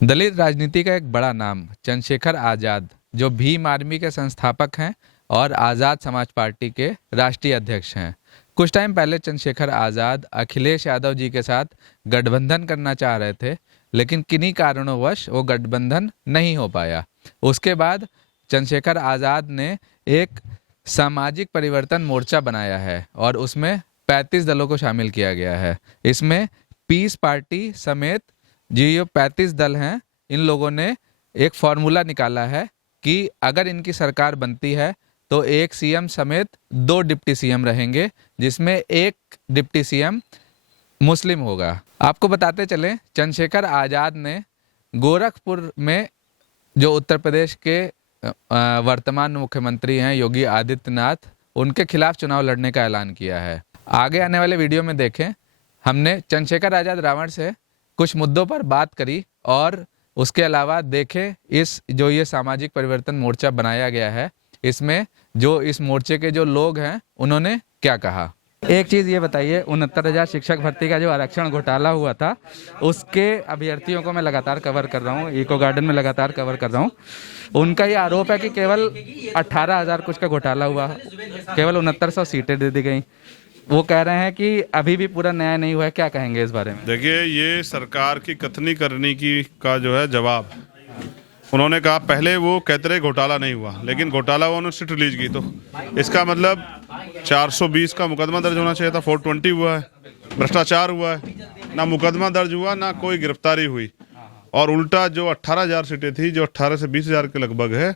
दलित राजनीति का एक बड़ा नाम चंद्रशेखर आज़ाद, जो भीम आर्मी के संस्थापक हैं और आज़ाद समाज पार्टी के राष्ट्रीय अध्यक्ष हैं। कुछ टाइम पहले चंद्रशेखर आज़ाद अखिलेश यादव जी के साथ गठबंधन करना चाह रहे थे, लेकिन किन्हीं कारणोंवश वो गठबंधन नहीं हो पाया। उसके बाद चंद्रशेखर आज़ाद ने एक सामाजिक परिवर्तन मोर्चा बनाया है और उसमें 35 दलों को शामिल किया गया है। इसमें पीस पार्टी समेत जो 35 दल हैं, इन लोगों ने एक फॉर्मूला निकाला है कि अगर इनकी सरकार बनती है तो एक सीएम समेत 2 डिप्टी सीएम रहेंगे, जिसमें एक डिप्टी सीएम मुस्लिम होगा। आपको बताते चलें, चंद्रशेखर आज़ाद ने गोरखपुर में जो उत्तर प्रदेश के वर्तमान मुख्यमंत्री हैं योगी आदित्यनाथ, उनके खिलाफ चुनाव लड़ने का ऐलान किया है। आगे आने वाले वीडियो में देखें, हमने चंद्रशेखर आज़ाद रावण से कुछ मुद्दों पर बात करी और उसके अलावा देखें इस जो ये सामाजिक परिवर्तन मोर्चा बनाया गया है, इसमें जो इस मोर्चे के जो लोग हैं उन्होंने क्या कहा। एक चीज़ ये बताइए, 69,000 शिक्षक भर्ती का जो आरक्षण घोटाला हुआ था, उसके अभ्यर्थियों को मैं लगातार कवर कर रहा हूँ, इको गार्डन में लगातार कवर कर रहा हूँ। उनका ये आरोप है कि केवल 18,000 कुछ का घोटाला हुआ, केवल 6900 सीटें दे दी गई। वो कह रहे हैं कि अभी भी पूरा न्याय नहीं हुआ है। क्या कहेंगे इस बारे में? देखिए, ये सरकार की कथनी करने की का जो है जवाब, उन्होंने कहा पहले वो कहते रहे घोटाला नहीं हुआ, लेकिन घोटाला हुआ, उन्होंने सीट रिलीज की, तो इसका मतलब 420 का मुकदमा दर्ज होना चाहिए था, 420 हुआ है। भ्रष्टाचार हुआ है, ना मुकदमा दर्ज हुआ, ना कोई गिरफ्तारी हुई। और उल्टा जो 18,000 सीटें थी, जो 18 से 20,000 के लगभग है,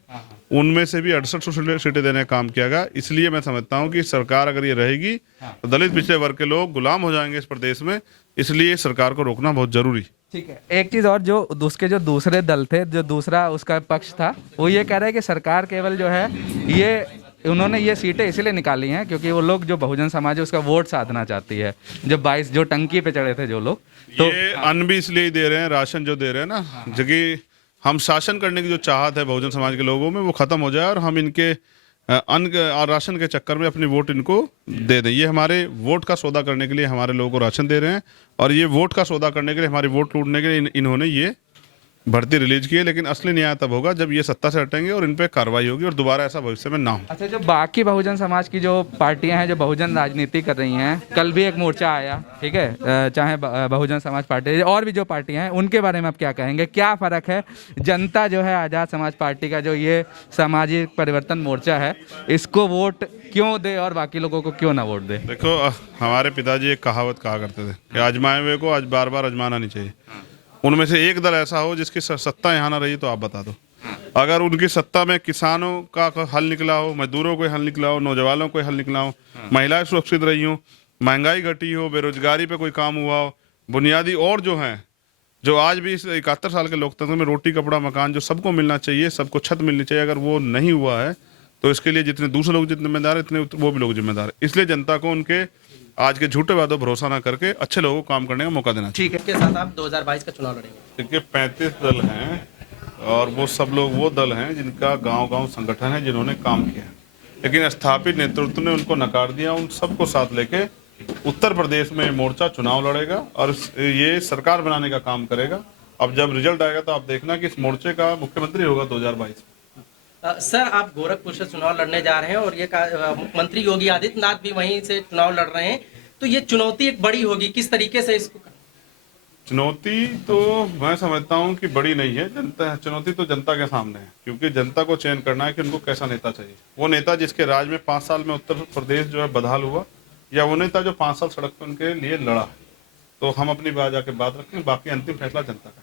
उनमें से भी 6800 सीटें देने का काम किया गया। इसलिए मैं समझता हूं कि सरकार अगर ये रहेगी तो दलित पिछड़े वर्ग के लोग गुलाम हो जाएंगे इस प्रदेश में, इसलिए सरकार को रोकना बहुत जरूरी। ठीक है, एक चीज़ और, जो उसके जो दूसरे दल थे, जो दूसरा उसका पक्ष था, वो ये कह रहा है कि सरकार केवल जो है ये उन्होंने ये सीटें इसलिए निकाली हैं क्योंकि वो लोग जो बहुजन समाज है उसका वोट साधना चाहती है। जब 22 जो टंकी पे चढ़े थे जो लोग, तो ये अन्न भी इसलिए दे रहे हैं, राशन जो दे रहे हैं ना, जो कि हम शासन करने की जो चाहत है बहुजन समाज के लोगों में, वो खत्म हो जाए और हम इनके अन्न और राशन के चक्कर में अपनी वोट इनको दे दें। ये हमारे वोट का सौदा करने के लिए हमारे लोगों को राशन दे रहे हैं, और ये वोट का सौदा करने के लिए, हमारी वोट लूटने के लिए इन्होंने ये भर्ती रिलीज की है। लेकिन असली न्याय तब होगा जब ये सत्ता से हटेंगे और इन पे कार्रवाई होगी और दोबारा ऐसा भविष्य में ना हो। अच्छा, जो बाकी बहुजन समाज की जो पार्टियां हैं, जो बहुजन राजनीति कर रही हैं, कल भी एक मोर्चा आया, ठीक है, चाहे बहुजन समाज पार्टी और भी जो पार्टियां हैं, उनके बारे में आप क्या कहेंगे? क्या फ़र्क है? जनता जो है आज़ाद समाज पार्टी का जो ये सामाजिक परिवर्तन मोर्चा है, इसको वोट क्यों दे और बाकी लोगों को क्यों ना वोट दे? देखो, हमारे पिताजी एक कहावत कहा करते थे कि आजमाए हुए को आज बार बार आजमाना नहीं चाहिए। उनमें से एक दल ऐसा हो जिसकी सत्ता यहाँ ना रही तो आप बता दो। अगर उनकी सत्ता में किसानों का हल निकला हो, मजदूरों को हल निकला हो, नौजवानों को हल निकला हो, महिलाएं सुरक्षित रही हो, महंगाई घटी हो, बेरोजगारी पे कोई काम हुआ हो, बुनियादी और जो हैं, जो आज भी इस 71 साल के लोकतंत्र में रोटी कपड़ा मकान जो सबको मिलना चाहिए, सबको छत मिलनी चाहिए, अगर वो नहीं हुआ है तो इसके लिए जितने दूसरे लोग जिम्मेदार है, इतने वो भी लोग जिम्मेदार है। इसलिए जनता को उनके आज के झूठे वादों भरोसा ना करके अच्छे लोगों को काम करने का मौका देना चाहिए। ठीक है, के साथ आप 2022 का चुनाव लड़ेंगे। देखिए, 35 दल हैं और वो सब लोग वो दल हैं जिनका गांव-गांव संगठन है, जिन्होंने काम किया, लेकिन स्थापित नेतृत्व ने उनको नकार दिया। उन सबको साथ लेके उत्तर प्रदेश में मोर्चा चुनाव लड़ेगा और ये सरकार बनाने का काम करेगा। अब जब रिजल्ट आएगा तो आप देखना कि इस मोर्चे का मुख्यमंत्री होगा 2022। सर, आप गोरखपुर से चुनाव लड़ने जा रहे हैं और ये मुख्यमंत्री योगी आदित्यनाथ भी वहीं से चुनाव लड़ रहे हैं, तो ये चुनौती एक बड़ी होगी, किस तरीके से इसको? चुनौती तो मैं समझता हूं कि बड़ी नहीं है। चुनौती तो जनता के सामने है, क्योंकि जनता को चयन करना है कि उनको कैसा नेता चाहिए। वो नेता जिसके राज में 5 साल में उत्तर प्रदेश जो है बदहाल हुआ, या वो नेता जो 5 साल सड़क पर उनके लिए लड़ा। तो हम अपनी बात जाके बात रखें, बाकी अंतिम फैसला जनता का।